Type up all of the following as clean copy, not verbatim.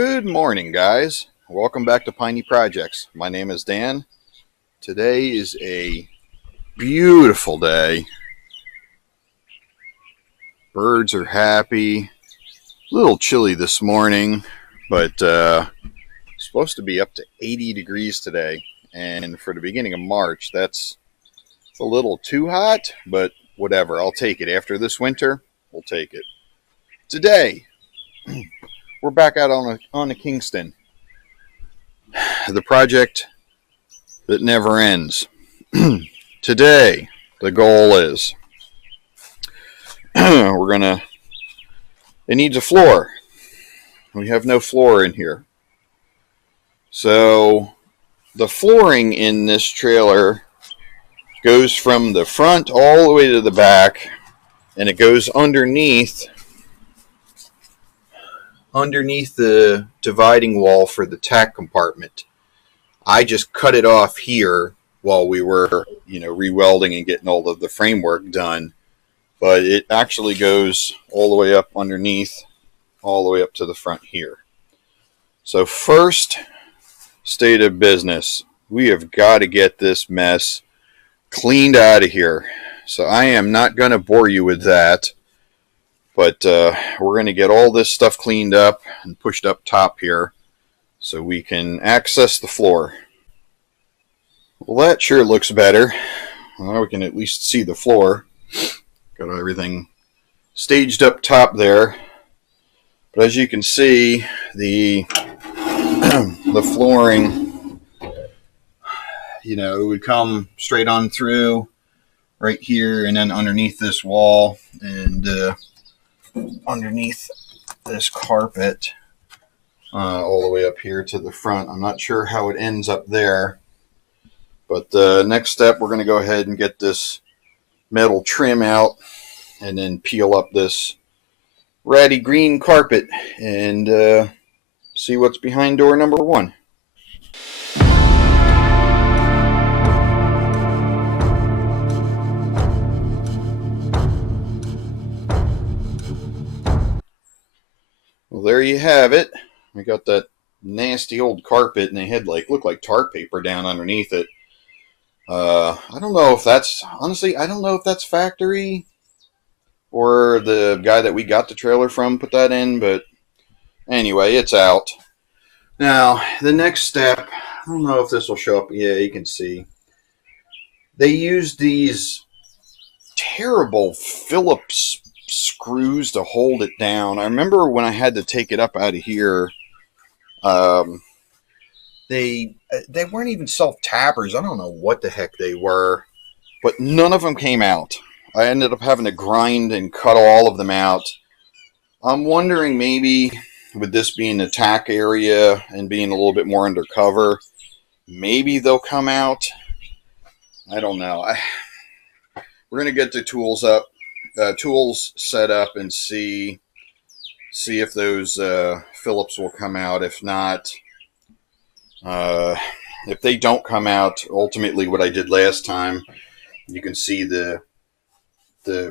Good morning, guys. Welcome back to Piney Projects. My name is Dan. Today is a beautiful day. Birds are happy. A little chilly this morning, but supposed to be up to 80 degrees today. And for the beginning of March, that's a little too hot, but whatever. I'll take it. After this winter, we'll take it. Today, we're back out on a Kingston. The project that never ends. Today, the goal is it needs a floor. We have no floor in here. So the flooring in this trailer goes from the front all the way to the back, and it goes underneath the dividing wall for the tack compartment. I just cut it off here while we were, re-welding and getting all of the framework done. But it actually goes all the way up underneath, all the way up to the front here. So first state of business, we have got to get this mess cleaned out of here. So I am not going to bore you with that. But we're going to get all this stuff cleaned up and pushed up top here so we can access the floor. Well, that sure looks better. Well, we can at least see the floor. Got everything staged up top there. But as you can see, the flooring, it would come straight on through right here and then underneath this wall and underneath this carpet all the way up here to the front. I'm not sure how it ends up there, but the next step, we're going to go ahead and get this metal trim out and then peel up this ratty green carpet and see what's behind door number 1. Well, there you have it. We got that nasty old carpet, and they had looked like tar paper down underneath it. I don't know if that's factory or the guy that we got the trailer from put that in, but anyway, it's out. Now, the next step, I don't know if this will show up. Yeah, you can see. They used these terrible Phillips screws to hold it down. I remember when I had to take it up out of here, they weren't even self-tappers. I don't know what the heck they were, but none of them came out. I ended up having to grind and cut all of them out. I'm wondering, maybe with this being the tack area and being a little bit more undercover, maybe they'll come out. I don't know. We're going to get the tools set up and see if those Phillips will come out. If not, if they don't come out, ultimately what I did last time, you can see the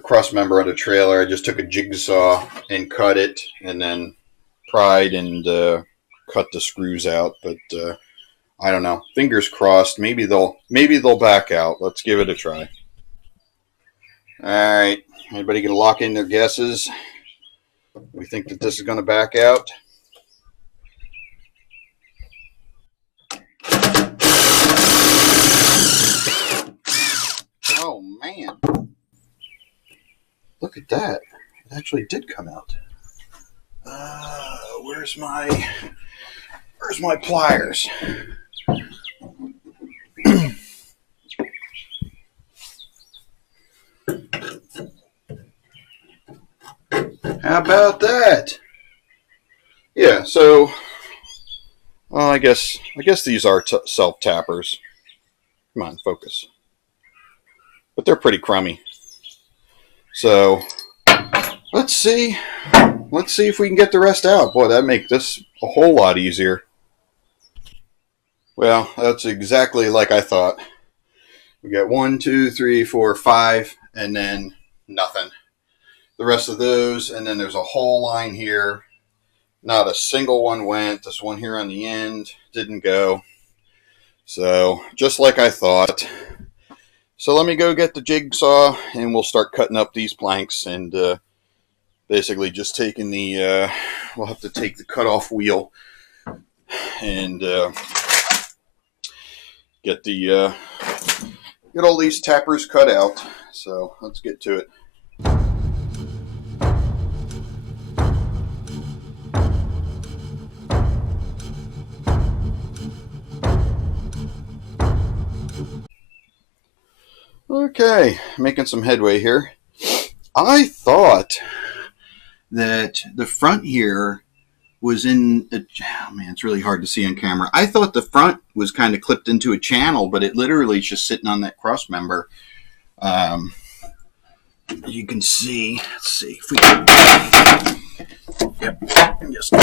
cross member of the trailer. I just took a jigsaw and cut it, and then pried and cut the screws out. But I don't know. Fingers crossed. Maybe they'll back out. Let's give it a try. All right. Anybody gonna lock in their guesses? We think that this is gonna back out. Oh man! Look at that! It actually did come out. Where's my pliers? How about that? Yeah, so I guess these are self-tappers. Come on, focus. But they're pretty crummy. So let's see if we can get the rest out. Boy, that'd make this a whole lot easier. Well, that's exactly like I thought. We got 1, 2, 3, 4, 5, and then nothing. The rest of those, and then there's a whole line here, Not a single one went. This one here on the end didn't go. So just like I thought. So let me go get the jigsaw and we'll start cutting up these planks and basically just taking the, we'll have to take the cutoff wheel and get all these tappers cut out. So let's get to it. Okay, making some headway here. I thought that the front here was in a, oh man, it's really hard to see on camera. I thought the front was kind of clipped into a channel, but it literally is just sitting on that cross member. You can see, let's see if we can, yep, just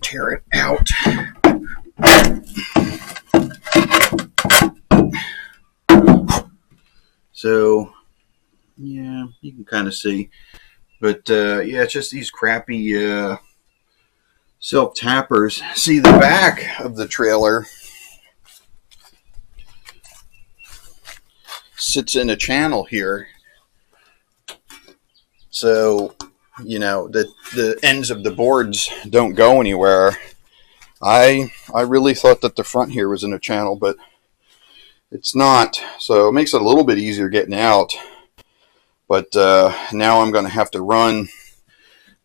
tear it out. So, yeah, you can kind of see. But, yeah, it's just these crappy self-tappers. See, the back of the trailer sits in a channel here. So, you know, the ends of the boards don't go anywhere. I really thought that the front here was in a channel, but it's not. So it makes it a little bit easier getting out. But now I'm going to have to run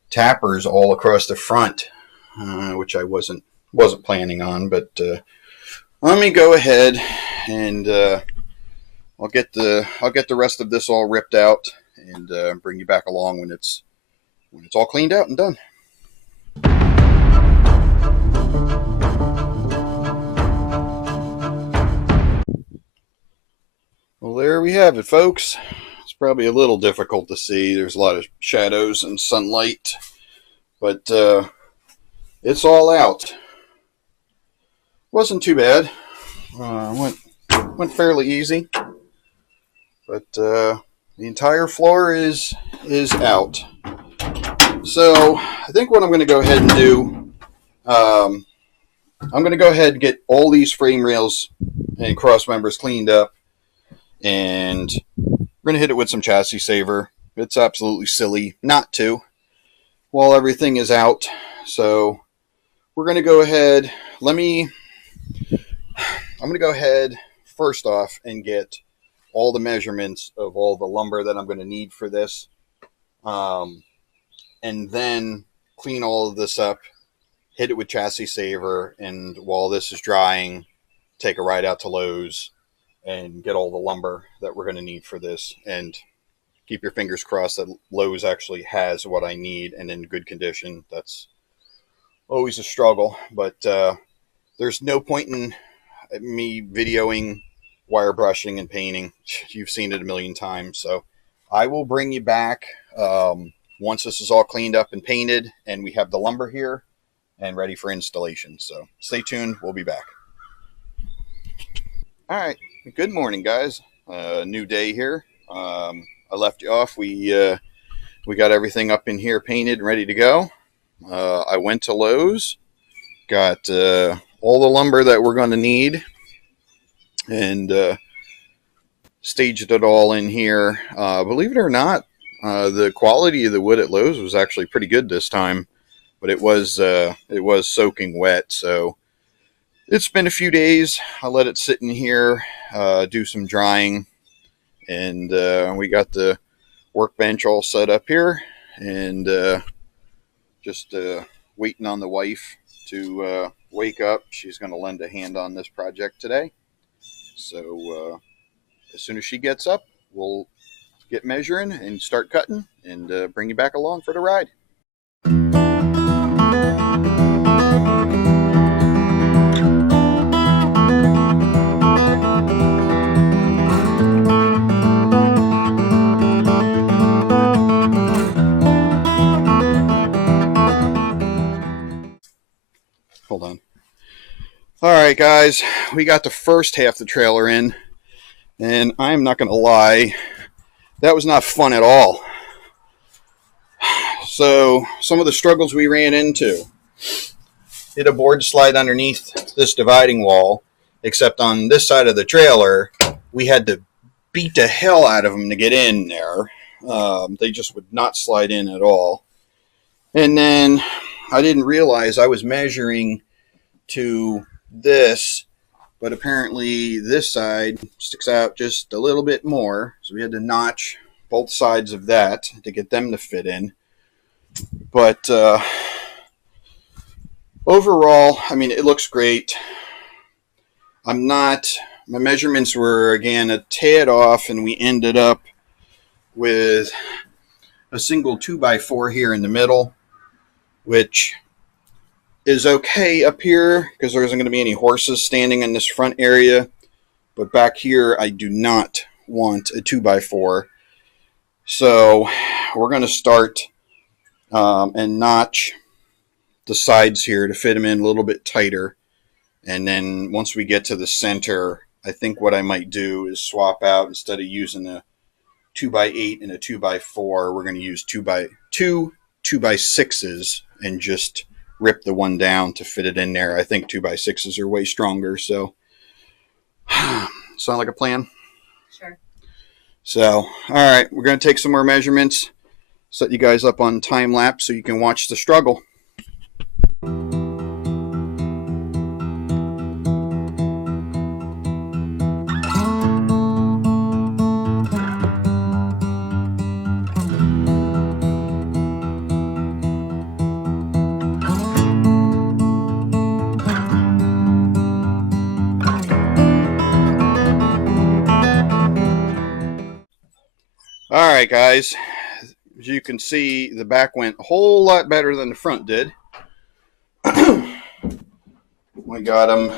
tappers all across the front, which I wasn't planning on. But let me go ahead and I'll get the rest of this all ripped out and bring you back along when it's all cleaned out and done. Well, there we have it, folks. It's probably a little difficult to see. There's a lot of shadows and sunlight, but it's all out. Wasn't too bad. Went fairly easy, but the entire floor is out. So I think what I'm going to go ahead and do, I'm going to go ahead and get all these frame rails and cross members cleaned up, and we're going to hit it with some chassis saver. It's absolutely silly not to while everything is out. So we're going to go ahead. I'm going to go ahead first off and get all the measurements of all the lumber that I'm going to need for this. And then clean all of this up, hit it with chassis saver, and while this is drying, take a ride out to Lowe's and get all the lumber that we're going to need for this. And keep your fingers crossed that Lowe's actually has what I need and in good condition. That's always a struggle, but there's no point in me videoing wire brushing and painting. You've seen it a million times. So I will bring you back once this is all cleaned up and painted and we have the lumber here and ready for installation. So stay tuned. We'll be back. All right. Good morning, guys. New day here. I left you off. We got everything up in here painted and ready to go. I went to Lowe's, got all the lumber that we're going to need, and staged it all in here. Believe it or not, the quality of the wood at Lowe's was actually pretty good this time, but it was soaking wet. So it's been a few days. I let it sit in here, do some drying, and we got the workbench all set up here, and just waiting on the wife to wake up. She's going to lend a hand on this project today. So as soon as she gets up, we'll get measuring and start cutting and bring you back along for the ride. Hold on. All right, guys, we got the first half of the trailer in, and I'm not going to lie, that was not fun at all. So some of the struggles we ran into. did a board slide underneath this dividing wall, except on this side of the trailer, we had to beat the hell out of them to get in there. They just would not slide in at all. And then I didn't realize I was measuring to this, but apparently this side sticks out just a little bit more. So we had to notch both sides of that to get them to fit in. But overall, I mean, it looks great. My measurements were, again, a tad off, and we ended up with a single 2x4 here in the middle, which is okay up here because there isn't going to be any horses standing in this front area. But back here, I do not want a 2x4. So we're going to start and notch the sides here to fit them in a little bit tighter. And then once we get to the center, I think what I might do is swap out, instead of using a 2x8 and a 2x4, we're going to use 2x6s and just rip the one down to fit it in there. I think 2x6s are way stronger. So sound like a plan? Sure. So, all right, we're going to take some more measurements, set you guys up on time lapse so you can watch the struggle. All right, guys, as you can see, the back went a whole lot better than the front did. We got them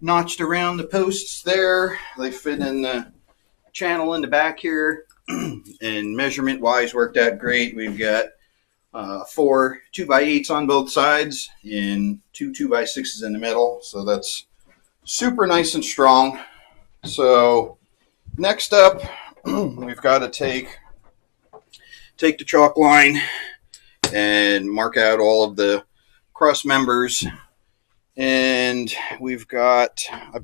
notched around the posts there. They fit in the channel in the back here, and measurement-wise worked out great. We've got 4 2x8s on both sides and 2 2x6s in the middle, so that's super nice and strong. So next up, we've got to take the chalk line and mark out all of the cross members. And I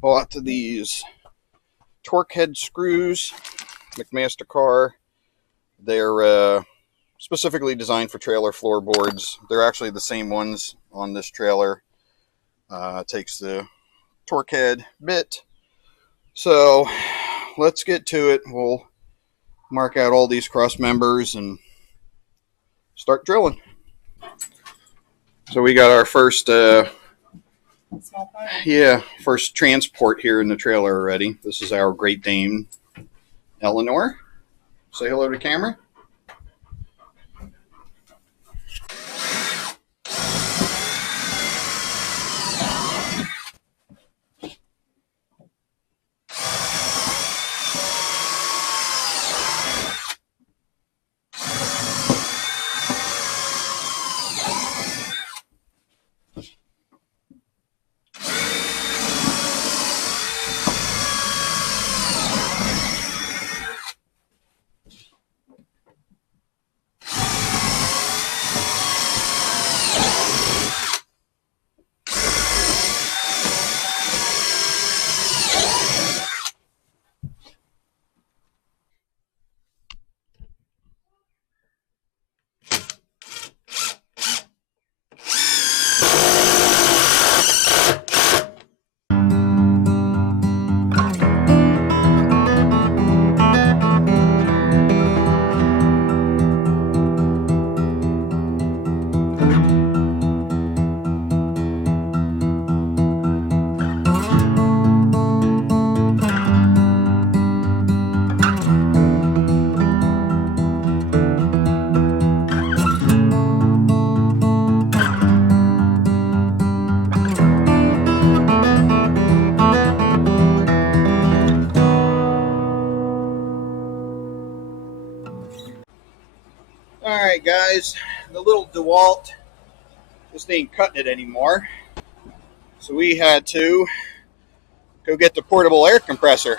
bought these torque head screws, McMaster Carr. They're specifically designed for trailer floorboards. They're actually the same ones on this trailer. Takes the torque head bit. So let's get to it. We'll mark out all these cross members and start drilling. So we got our first first transport here in the trailer already. This is our Great Dane, Eleanor. Say hello to the camera. Alright guys, the little DeWalt just ain't cutting it anymore. So we had to go get the portable air compressor.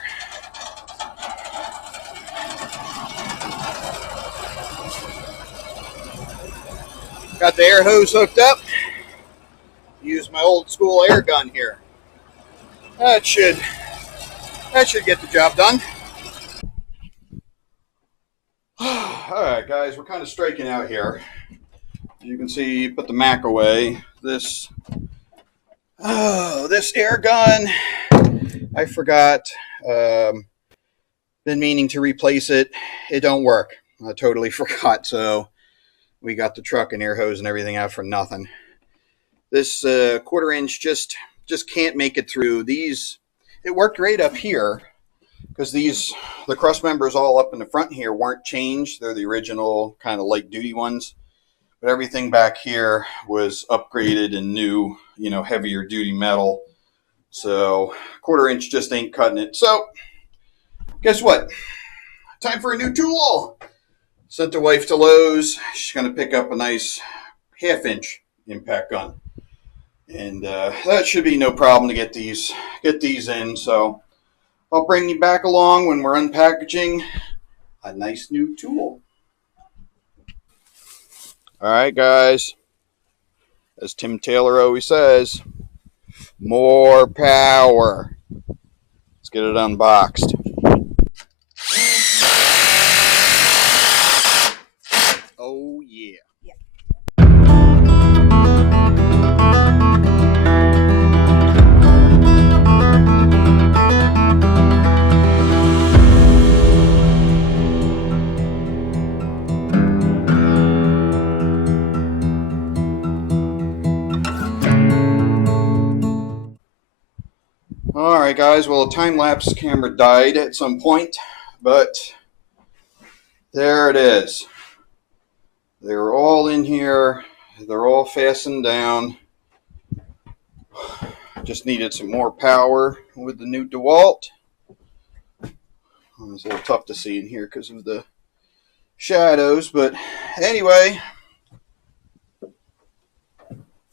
Got the air hose hooked up. is my old school air gun here. That should get the job done. Alright guys, we're kind of striking out here. As you can see, put the Mac away. This air gun, I forgot. Been meaning to replace it. It don't work. I totally forgot, so we got the truck and air hose and everything out for nothing. This 1/4 inch just can't make it through these. It worked great up here because the cross members all up in the front here weren't changed. They're the original kind of light duty ones, but everything back here was upgraded and new, you know, heavier duty metal. So 1/4 inch just ain't cutting it. So guess what? Time for a new tool. Sent the wife to Lowe's. She's going to pick up a nice 1/2 inch impact gun. And that should be no problem to get these in. So I'll bring you back along when we're unpackaging a nice new tool. All right, guys. As Tim Taylor always says, more power. Let's get it unboxed. Oh, yeah. Alright guys, well the time-lapse camera died at some point, but there it is. They're all in here, they're all fastened down. Just needed some more power with the new DeWalt. It's a little tough to see in here because of the shadows, but anyway,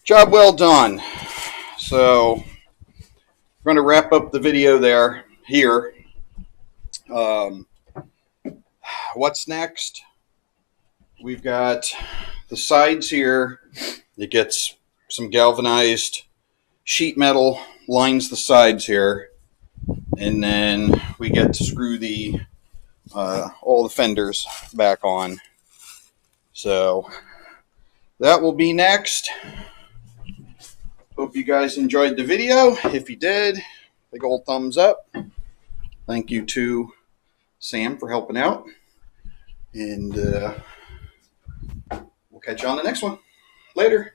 job well done. So we're going to wrap up the video here. What's next? We've got the sides here. It gets some galvanized sheet metal, lines the sides here, and then we get to screw the all the fenders back on. So that will be next. Hope you guys enjoyed the video. If you did, big old thumbs up. Thank you to Sam for helping out. And we'll catch you on the next one. Later.